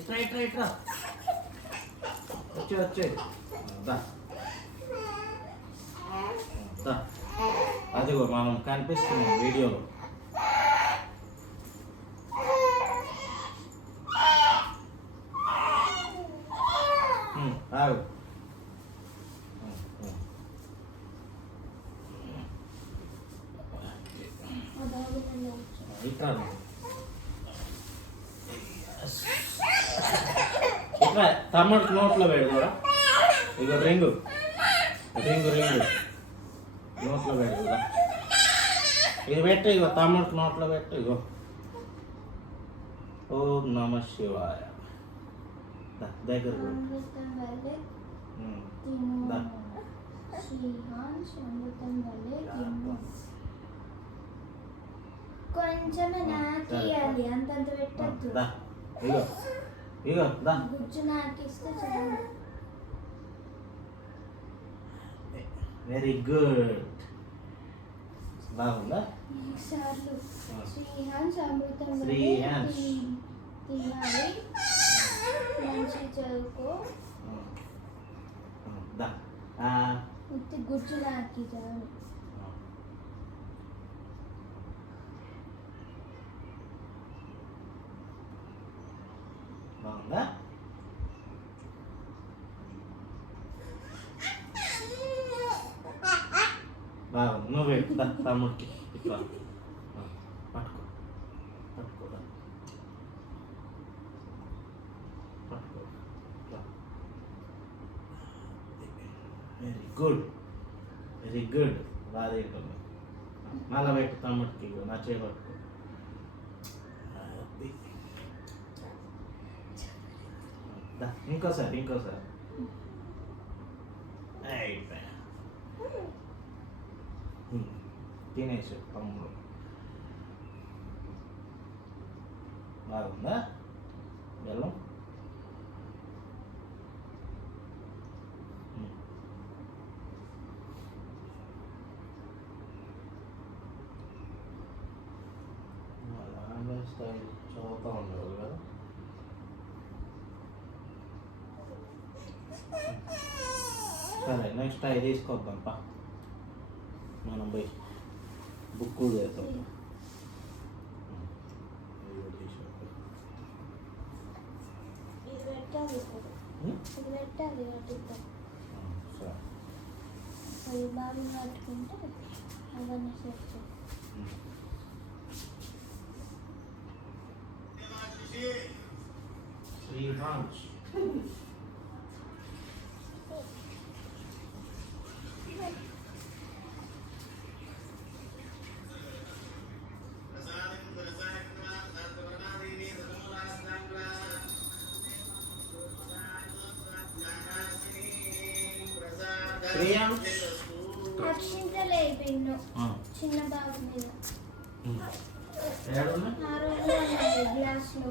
ఇట్రా ఇట్రా ఇట్రా వచ్చే వచ్చే దా దా అదిగో మనం కనిపిస్తున్నాం వీడియోలో. ఆగు ఇట్రా ఇట్లా తమ్ముడికి నోట్లో పెడతారా? ఇగో రింగు రింగు రింగు నోట్లో పెడతా. ఇది పెట్టు, ఇగో తమ్ముడికి నోట్లో పెట్టు. ఇగో ఓం నమ శివాయ. దగ్గర కొంచెం నాకియాలి, అంతంత పెట్టద్దు. ఇగో ఇగో దా గుజ్జు నాకిస్తే చాలు. Very good. బాగుందా? సార్లు శ్రీహాన్స్ అమృతం శ్రీహాన్స్ తినాలి, మంచి చదువుకో. ఉత్తి గుజ్జు నాకి చాలు. బాగుందా? బాగుంది. నువ్వు పెట్టు తమ్ముడికి ఇట్లా పట్టుకో పట్టుకో పట్టుకో. Very good very good. బాగా తింటుంది. మళ్ళా పెట్టు తమ్ముడికి. నా చేయి పట్టుకో. ఇంకోసారి ఇంకోసారి. తినేసి తమ్ముడు. బాగుందా బెల్లం? ఆన్లైన్ స్టైల్ చదువుతూ ఉండేవాళ్ళు కదా. సరే నెక్స్ట్ అవి తీసుకొద్దాంపా. మనం పోయి బుక్ చేద్దాం. సరే అది బాగా పట్టుకుంటే అవన్నీ చేస్తాం. శ్రీహాన్స్ అక్షింతలు అయిపోయినా చిన్న బాబు మీద గ్లాస్లో.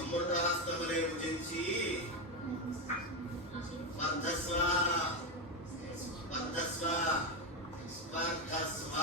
అమృతహస్తములే భుజించి వర్ధస్వ వర్ధస్వ వర్ధస్వ.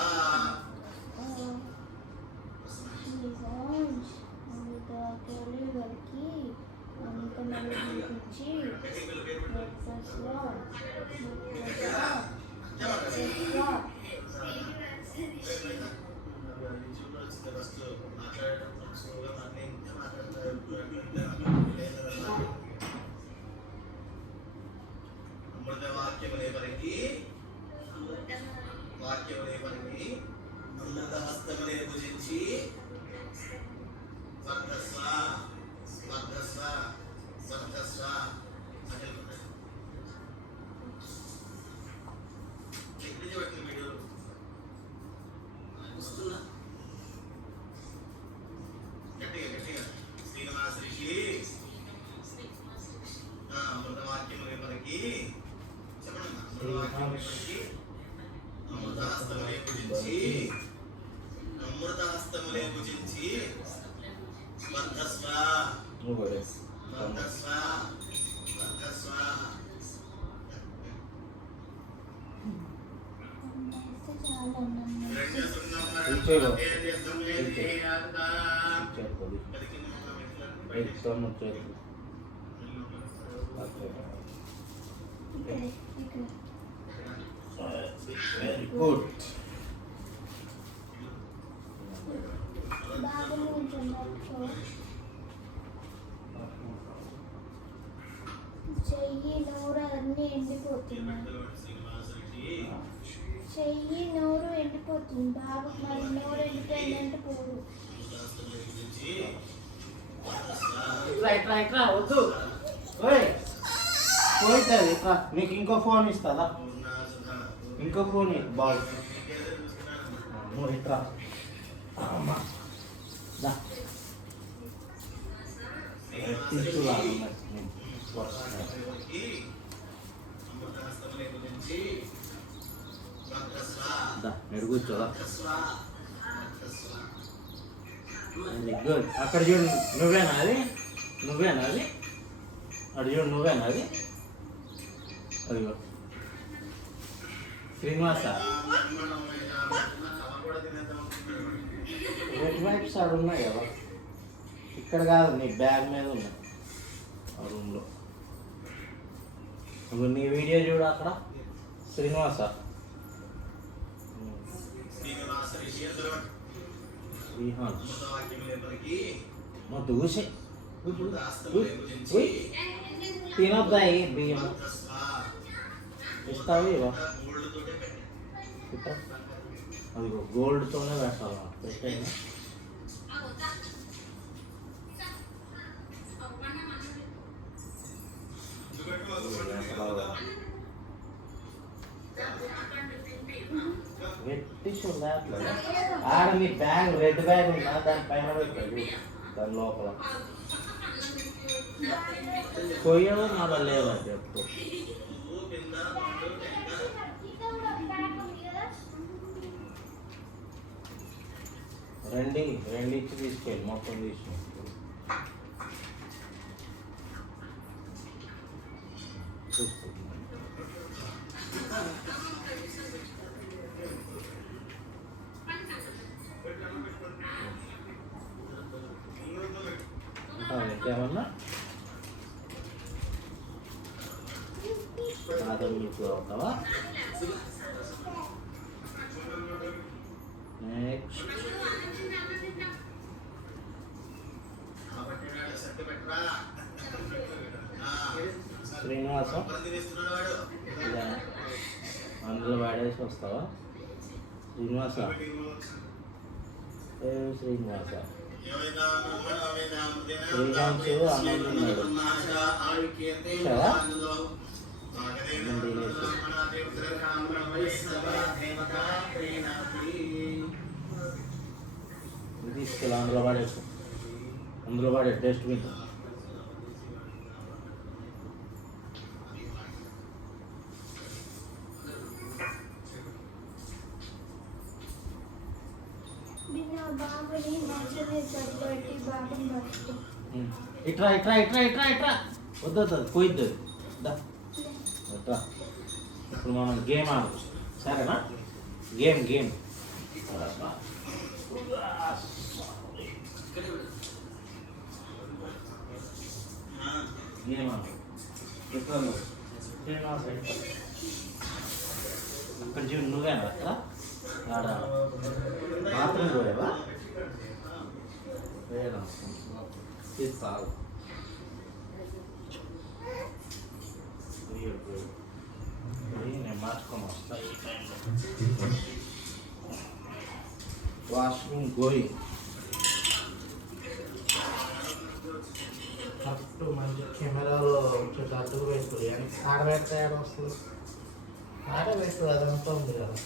అమృతవాక్యములే పలికి పట్టుకొని అమృత హస్తములే భుజించి వర్ధస్వ వర్ధస్వ వర్ధస్వ అంటే ఎక్కడి నుంచి పట్టిన వీడియో వస్తున్నా గట్టిగా గట్టిగా శ్రీనివాసరికి అమృతవాక్యములే పలికి చెప్పండి అమృతవాక్యములే అమృతహస్తములే భుజించి అమృతహస్తములే భుజించి వర్ధస్వ వర్ధస్వ వర్ధస్వ చాలా అన్నం వెరీ గుడ్. బాగా ఉంటుంది పట్టుకో. చెయ్యి నోరు అన్నీ ఎండిపోతున్నాయి. చెయ్యి నోరు ఎండిపోతుంది బాబు. మరి నోరు ఎండిపోయిందంటే పోదు. ఇట్లా ఇట్లా ఇట్లా వద్దు. ఓయ్ పోతుంది ఇట్లా. నీకు ఇంకో ఫోన్ ఇస్తుందా? ఇంకో ఫోన్ బాల్ నువ్వు ఇట్లా అమ్మా దా తీసుకురాను దా మీరు కూర్చోదా. గుడ్. అక్కడ చూడు నువ్వేనా అది? నువ్వేనా అది? అటు చూడు నువ్వేనా అది? అదిగో శ్రీనివాస. రెడ్ వైప్స్ ఆడ ఉన్నాయి కదా, ఇక్కడ కాదు నీ బ్యాగ్ మీద ఉన్నాయి ఆ రూమ్లో. నువ్వు నీ వీడియో చూడు అక్కడ శ్రీనివాస. శ్రీహాన్ దూసే తినొద్దాయి బియ్యం ఇస్తావు ఇవా. అదిగో గోల్డ్తోనే పెట్టాలి పెట్టైనా. పెట్టి చూడలేదు ఆడ నీ బ్యాగ్ రెడ్ బ్యాగ్ ఉన్నా దాని పైన పెట్టాడు దాని లోపల కొయ్యవు మళ్ళీ లేవని చెప్పు. రెండు ఇచ్చి తీసుకెళ్ళి మొత్తం తీసి ఇంకేమన్నా బాదం మిల్క్ అవుతావా? నెక్స్ట్ శ్రీనివాసం అందులో వాడేసి వస్తావా? శ్రీనివాస శ్రీనివాస శ్రీకాంత్ అన్నం ఉన్నాడు కదా. తీసుకెళ్ళి అందులో వాడేసి అందులో వాడే డస్ట్బిన్. ఇట్రా ఇట్రా ఇట్రా ఇట్రా ఇట్రా వద్దు వద్దు పోయిద్దు. ఇట్రా ఇప్పుడు మనం గేమ్ ఆడు సరేనా? గేమ్ గేమ్ గేమ్ ఆడు. ఎట్లా అక్కడ చూడు నువ్వేనా అక్కడ ఆడ బాత్రూమ్ పోయావా? వేయడం తీస్తావు నేను మార్చుకొని వస్తా ఈ టైంలో. Washroom going. కరెక్ట్ మంచి కెమెరాలో వచ్చేది అడ్డుకు పెట్టుకోవాలి. అని ఆడబెడితే ఆడ వస్తుంది, ఆడబెట్టు అదంతా ఉంది కదా.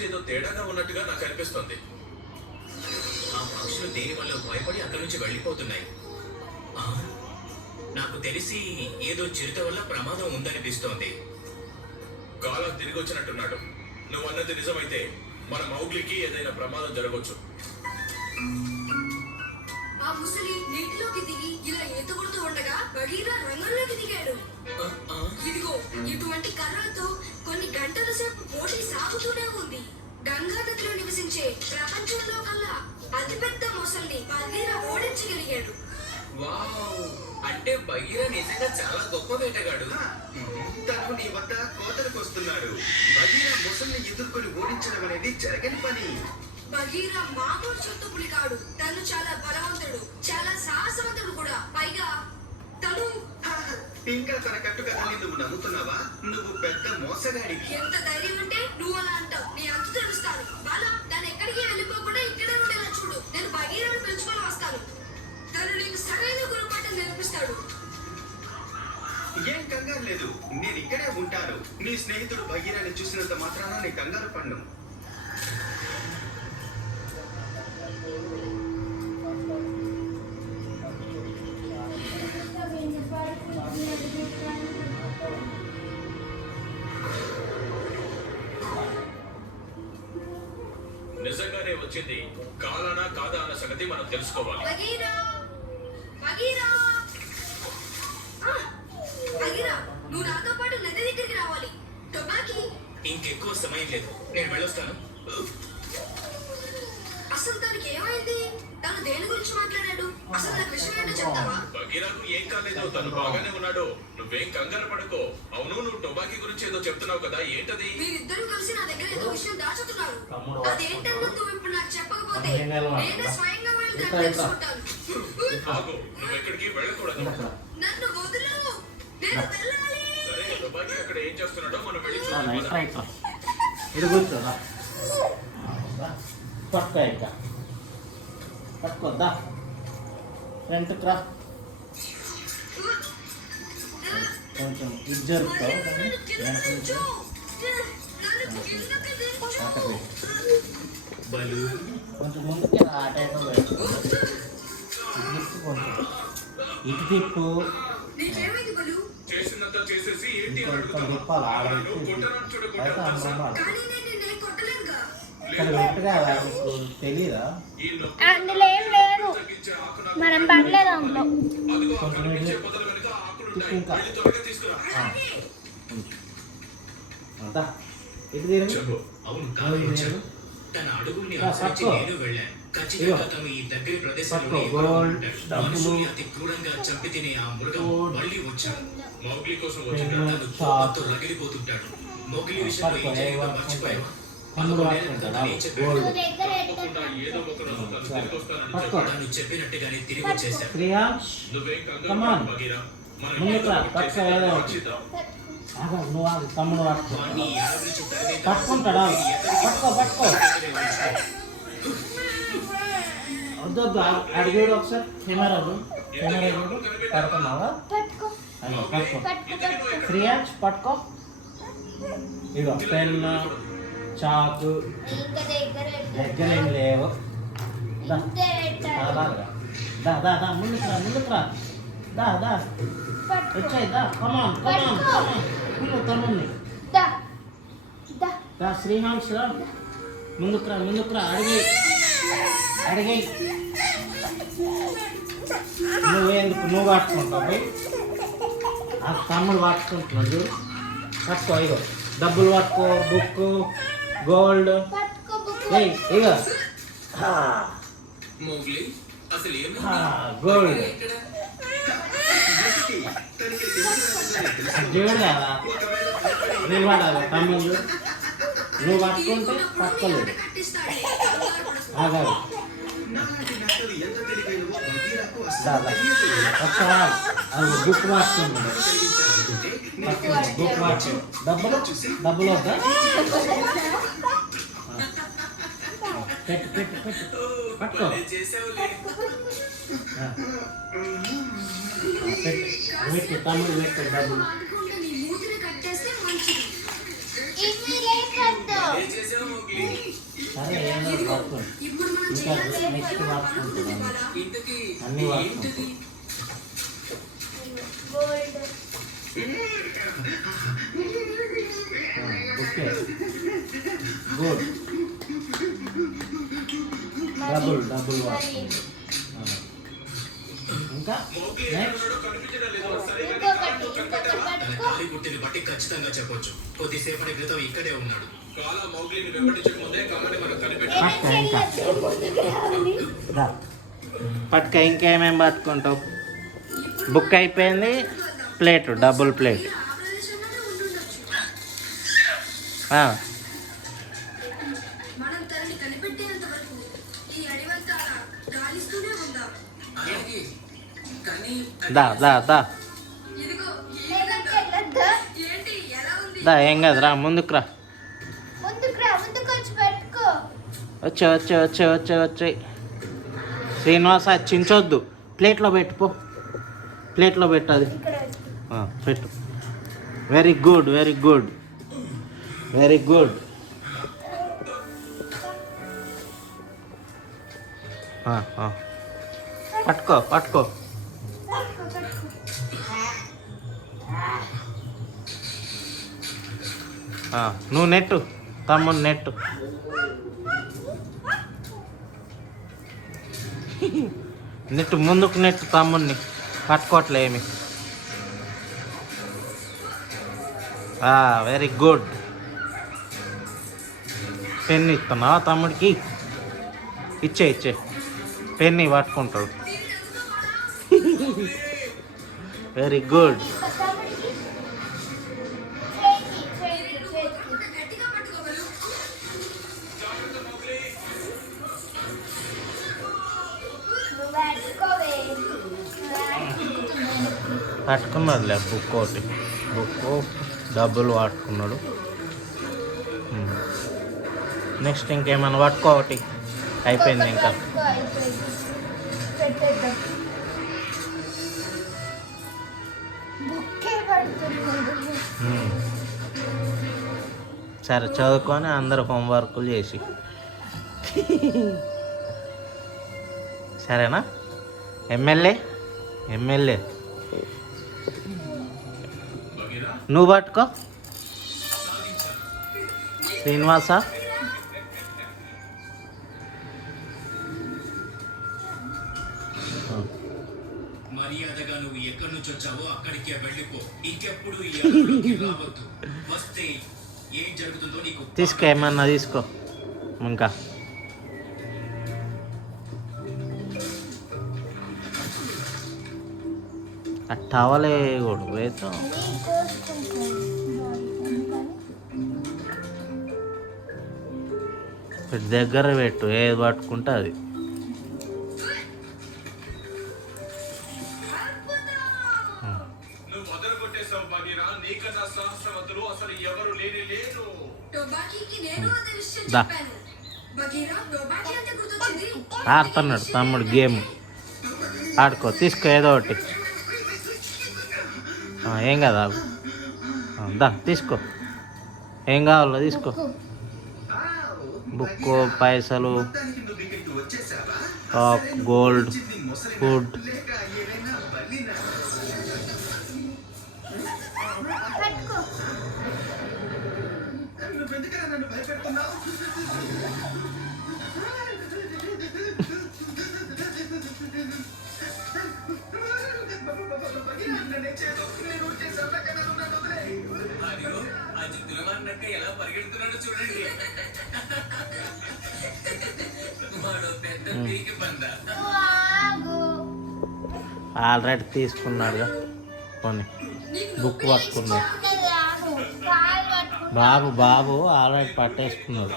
రోజు ఏదో తేడాగా ఉన్నట్టుగా నాకు అనిపిస్తుంది. ఆ పక్షులు దేని వల్ల భయపడి అక్కడి నుంచి వెళ్ళిపోతున్నాయి. ఆ, నాకు తెలిసి ఏదో చిరుత వల్ల ప్రమాదం ఉందనిపిస్తోంది. కాలా తిరిగి వచ్చినట్టున్నాడు. నువ్వు అన్నది నిజమైతే మన మౌగ్లీకి ఏదైనా ప్రమాదం జరగవచ్చు. ఆ ముసలి నీటిలోకి దిగి ఇలా ఈత కొడుతూ ఉండగా బగీరా రంగంలోకి దిగాడు. ఆ, ఆ, ఇదిగో ఇటువంటి కర్రలతో కొన్ని గంటల సేపు పోటీ సాగుతూనే ఉంది. గంగా నదిలో నివసించే ప్రపంచంలో కల్లా అతిపెద్ద మొసల్ని బగీరా ఓడించగలిగాడు. వావ్! అంటే బగీరా నిజంగా చాలా గొప్ప వేటగాడు. తను నీ వద్ద కోతలకు వస్తున్నాడు. బగీరా ముసల్ని ఎదుర్కొని ఓడించడం అనేది జరగని పని. బగీరా మామూలు చుట్టు పులి కాడు. తను చాలా బలవంతుడు, చాలా సాహసవంతుడు కూడా. పైగా తను ఇంకా తన కట్టు కథల్ని నువ్వు నమ్ముతున్నావా? నువ్వు పెద్ద మోసగాడివి. ఎంత ధైర్యం ఉంటే నువ్వు అలా అంటావు. నీ అంతు తెలుస్తాను. బాల, దాన్ని ఎక్కడికి వెళ్ళిపోకుండా ఇక్కడే ఉండేలా చూడు. నేను బగీరాను పిలుచుకొని వస్తాను. తను నీకు సరైన గుణపాఠం నేర్పిస్తాడు. ఏం కంగారు లేదు, నేను ఇక్కడే ఉంటాను. నీ స్నేహితుడు భగీరాని చూసినంత మాత్రాన నీ కంగారు పన్ను. నిజంగానే వచ్చింది కాలానా కాదా అన్న సంగతి మనం తెలుసుకోవాలి. బగీరా, బగీరా, ఆ, బగీరా, నువ్వు నాతో పాటు నది దగ్గరికి రావాలి. టొబాకీ, ఇంకెక్కువ సమయం లేదు, నేను వెళ్ళొస్తాను. అసలు తనకి ఏమైంది? తను దేని గురించి మాట్లాడాడు? అసలు నాకు విషయం ఏంటో చెప్తావా? బగీరాకు ఏం కాలేదు, తను బాగానే ఉన్నాడు. నువ్వేం కంగారు పడుకో. అవును, నువ్వు టొబాకీ గురించి ఏదో చెప్తున్నావు కదా, ఏంటది? మీరిద్దరూ కలిసి నా దగ్గర ఏదో విషయం దాచుతున్నారు. తమ్ముడు, అదేంటన్నా నువ్వు ఇప్పుడు నాకు చెప్పకపోతే నేనే స్వయంగా వెళ్ళి దాన్ని తెలుసుకుంటాను. ఆగు, నువ్వు ఎక్కడికి వెళ్ళకూడదు. నన్ను వదులు, నేను వెళ్ళాలి. సరే, టొబాకీ అక్కడ ఏం చేస్తున్నాడో మనం వెళ్ళి ఇట్రా చూద్దాం. ఇట్రా. ఇది కూర్చోరా. పట్టుకో ఇక. పట్టుకోద్దా ఫ్రంట్కి రా. కొంచెం ఇది జరుపుతావు నన్ను కిందకి దించు. నన్ను కిందకి దించు. బలు, కొంచెం ముందుకి రా. ఆ టైంలో పెట్టుకో. ఇటు తిప్పు కొంచెం. ఇటు తిప్పు. నీకేమైంది బలు? చేసినంత చేసేసి ఏంటి అని ఇంకొంచెం అడుగుతావా? తిప్పాలి. ఆడ నువ్వు కొట్టనని చూడకుండా అయితే అమ్మ కానీ నేను నిన్నేం కొట్టలేనుగా. ఇక్కడ పెట్టుగా తెలీదా? ఈ నొప్పి అందులో ఏం లేదు, తగ్గించే ఆకు నాకు మనం పడలేదు అందులో. అదిగో ఆ కొంచెం కనిపించే ఇది పొదల వెనుక ఆకులుంటాయి. తిప్పు ఇంకా. వెళ్ళి త్వరగా తీసుకురా. అంతా ఇటు తిరిగి. చెప్పు. అవును, కాలం వచ్చాడు. తన అడుగుల్ని అనుసరించి నేను వెళ్ళాను. ఖచ్చితంగా తను ఈ దగ్గర ప్రదేశంలో ఎక్కడో ఉంటాడు. మనుషుల్ని అతి క్రూరంగా చంపి తినే ఆ మృగం మళ్ళీ వచ్చాడు. మౌగ్లీ కోసం వచ్చిన తను కోపంతో రగిలిపోతుంటాడు. మౌగ్లీ విషయంలో ఏం జరిగిందో మర్చిపోయావా? తమ్ముడు పట్టుకుంటాడా? గోల్డ్. నువ్వు దగ్గర తప్పకుండా ఏదో ఒక రోజు తను తిరిగి వస్తానని పట్టుకో. చెప్పాడు. తను చెప్పినట్టుగానే తిరిగి వచ్చేశాడు. శ్రేయాంష్ నువ్వేం కంగారు Come on. పడకు, బగీరా. మనం ముందుకు రా. ఏదో ఒకటి పట్టుకో, చేసి ఏదో ఒకటి. రక్షిద్దాం. ఆగు, నువ్వు ఆగు. తమ్ముడు పట్టుకో. వాణ్ణి ఈ అడవి నుంచి తరిమేద్దాం. పట్టుకుంటాడా? పట్టుకో పట్టుకో. వద్దు వద్దు. అడిగాడు ఒకసారి. కెమెరా చూడు. పడుతున్నావా? పట్టుకో, అయ్యో, పట్టుకో. పట్టుకో. శ్రేయాంష్ పట్టుకో. ఇదిగో పెన్, చాకు ఇంకా దగ్గర ఏం లేవు. దా. ఇంతే పెట్టాలి. అలాగా. దా దా దా ముందుకు రా, ముందుకు రా. దా దా పట్టుకో. వచ్చాయి. దా కమాన్ కమాన్ కమాన్. పిలువు తమ్ముడిని. దా, దా. దా శ్రీహాంష్ రా. ముందుకు రా, ముందుకు రా. అడిగి నువ్వేందుకు నువ్వు పట్టుకుంటావు పోయి. ఆ తమ్ముడు పట్టుకుంటున్నాడు చూడు. పట్టుకో. ఇగో డబ్బులు పట్టుకో. Book, gold. పట్టుకో బుక్. ఏయ్ ఇగో. మౌగ్లీ, అసలు ఆ, ఏమైంది? గోల్డ్. ఇక్కడ దృష్టి తనకి తెలియదు తెలుసు. చూడు కదా. నిలబడాలి తమ్ముడు. నువ్వు పట్టుకుంటే తీసుకున్నప్పుడు నీ పట్టుకోలేదు. ఆట కట్టిస్తాడు. కంగారు పడకు. ఆగాలి. నాలాంటి నక్కలు ఎంత తెలివైనవో బగీరాకు దా అసలు దా. తెలియదు. ఒకసారి అది బుక్ మార్చుకుంది. కలిగించాలనుకుంటే బుక్ మార్చు. డబ్బులు డబ్బులు వద్దా? పెట్టు పెట్టు పెట్టు. పట్టుకో. భలే చేసావులే. ఆ. పెట్టు. పెట్టు తమ్ముడు పెట్టు డబ్బులు. అనుకుంటే నీ మూతిని కట్టేస్తే మంచిది. ఇవి లేకద్దు. ఏం చేసావు మోగ్లీ? సరే ఏదో పట్టుకోండి. ఇప్పుడు మనం ఇంకా చేయాల్సిన నెక్స్ట్ పని పట్టుకుంటున్నాను. ఉంది బాలా. ఇంతకీ అన్ని ఏంటిది? Gold okay good. Double what. ఇంకా మోగ్లీ నెక్స్ట్ ఎక్కడున్నాడో కనిపించడం లేదు. సరిగ్గా ఇంకొకటి తన పట్టుకో. కాలి గుర్తుని బట్టి ఖచ్చితంగా చెప్పొచ్చు. కొద్దిసేపటి క్రితం ఇక్కడే ఉన్నాడు. కాలా మోగ్లీని వెంబడించక ముందే కాలాన్ని మనం కనిపెట్టాం. పట్టుకో ఇంకా రా. పట్టుకో ఇంకేమేమి పట్టుకుంటావు? బుక్ అయిపోయింది. Plate double plate. ఆ ప్రదేశంలోనే ఉండుండొచ్చు. మనం తనని కనిపెట్టేంత వరకు ఈ అడివంతా గాలిస్తూనే ఉందాం. అలాగే కానీ దా దా దా ఇదిగో ఈ లేదంటే విధంగా. వెళ్ళొద్దా? ఏంటి ఎలా ఉంది? దా ఏం కాదు రా ముందుకు రా. ముందుకు వచ్చి పెట్టుకో. వచ్చే శ్రీనివాస చించొద్దు. ప్లేట్లో పెట్టుకో. ప్లేట్లో పెట్టు అది. ఇక్కడ పెట్టు. పెట్టు. Very good very good very good. పట్టుకో పట్టుకో. నువ్వు నెట్టు తమ్ముడు నెట్టు. నెట్టు ముందుకు నెట్టు తమ్ముడిని. పట్టుకోవట్లే ఏమి. Very good. పెన్ ఇస్తున్నావా తమ్ముడికి? ఇచ్చే పెన్ని పట్టుకుంటాడు. Very good. గట్టిగా పట్టుకోగలరు. పట్టుకున్నాడులే బుక్ ఒకటి. బుక్ డబ్బులు పట్టుకున్నాడు. నెక్స్ట్ ఇంకేమైనా పట్టుకో ఒకటి. అయిపోయింది ఇంకా. బుక్కే పడుతుంది. సరే చదువుకొని అందరు హోంవర్క్లు చేసి సరేనా? ఎమ్మెల్యే నువ్వు పట్టుకో. శ్రీనివాస మర్యాదగా నువ్వు ఎక్కడి నుంచి వచ్చావో అక్కడికే వెళ్ళిపో. ఇంకెప్పుడు ఈ అడవిలోకి రావద్దు. వస్తే ఏం జరుగుతుందో నీకు తీసుకో. ఏమన్నా తీసుకో ఇంకా. టవలే కూడా వేస్తాం. దగ్గర పెట్టు. ఏది పట్టుకుంటే అది. నువ్వు మొదలు కొట్టేశావు బగీరా. నీకన్నా సాహసవంతులు అసలు ఎవరు లేరు. టొబాకీకి నేను అదే విషయం దా. చెప్పాను. బగీరా, టొబాకీ అంటే గుర్తొచ్చింది. ఆడుతున్నాడు తమ్ముడు గేమ్. ఆడుకో. తీసుకో ఏదో ఒకటి. ఏం కదా. దా తీసుకో. ఏం కావాలో తీసుకో. బుక్, పైసలు, మొత్తానికి నువ్వు ఇక్కడికి వచ్చేసావా? టాప్, గోల్డ్, వచ్చింది ముసలి ఫుడ్. లేక ఏదైనా బలినా? పట్టుకో. నువ్వెందుకలా నన్ను భయపెడుతున్నావు? నన్ను చేతో నేను చేసాను కదా, నన్ను వదిలేయ్. అదిగో అది దురమాన్నక్క ఎలా పరిగెడుతున్నాడో చూడండి. వాడు పెద్ద పీకి బంద. నువ్వు ఆగు. ఆల్రెడీ తీసుకున్నాడుగా. పోనీ బుక్ పట్టుకున్నాడు. ఆగు. కాలు పట్టుకో. బాబు ఆల్రెడీ పట్టేసుకున్నాడు.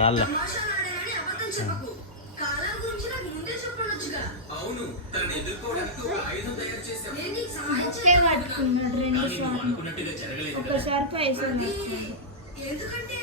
రాలే. తమాషాలాడానని అబద్ధం చెప్పకు. కాలం గురించి నాకు ముందే చెప్పొచ్చుగా. అవును, తనని ఎదుర్కోవడానికి ఒక ఆయుధం తయారు చేశాం. నేను నీకు సహాయం బుక్కే చేయగలను. పట్టుకున్నాడు రెండు కానీ నువ్వు సార్లు. అనుకున్నట్టుగా జరగలేదు కదా. ఒకసారి పైసలు పట్టుకున్నాడు. ఎందుకంటే